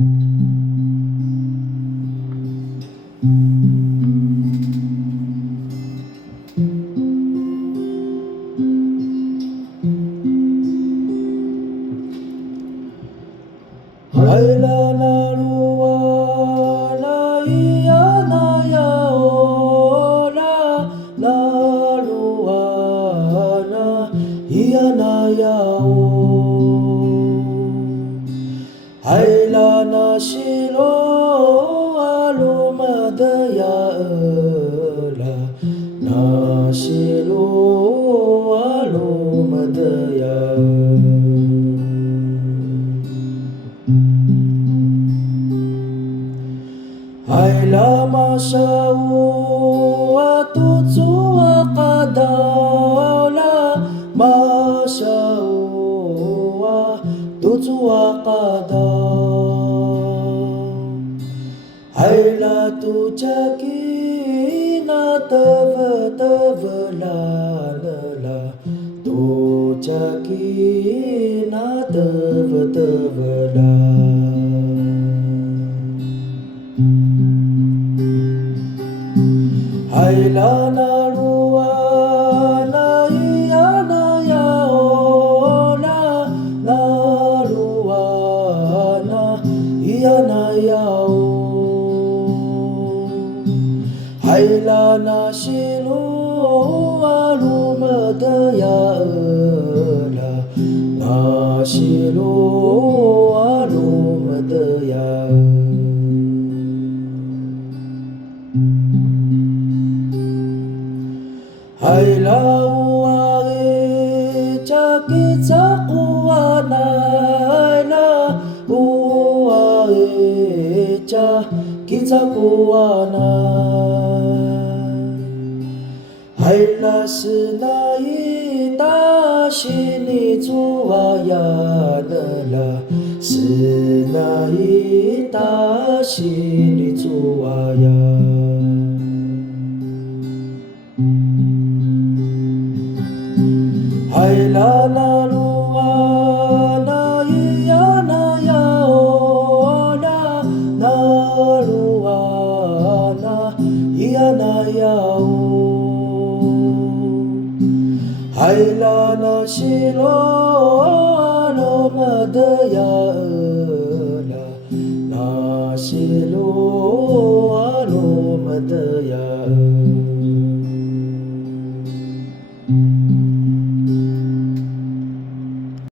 Hai la la lua la ia na ia o la lua na ia na ia o Hai la na shilo alu madaya la na shilo alu madaya Hai la masau atutu akadaula masau atutu akada Hai la tu jaki na tava la tu jaki na tava la Hai la na lua na ia na ia o la lua na ia na ia o Hai la na shilu alu madaya la na shilu alu madaya Hai la ua e chaki chakuana la ua e chaki chakuana Hai la sinai ta shini chua ya la sinai ta shini chua ya Hai la na lua na ia na ia o la lua na ia na ia o Hai la na shilo alo madaya la na shilo alo madaya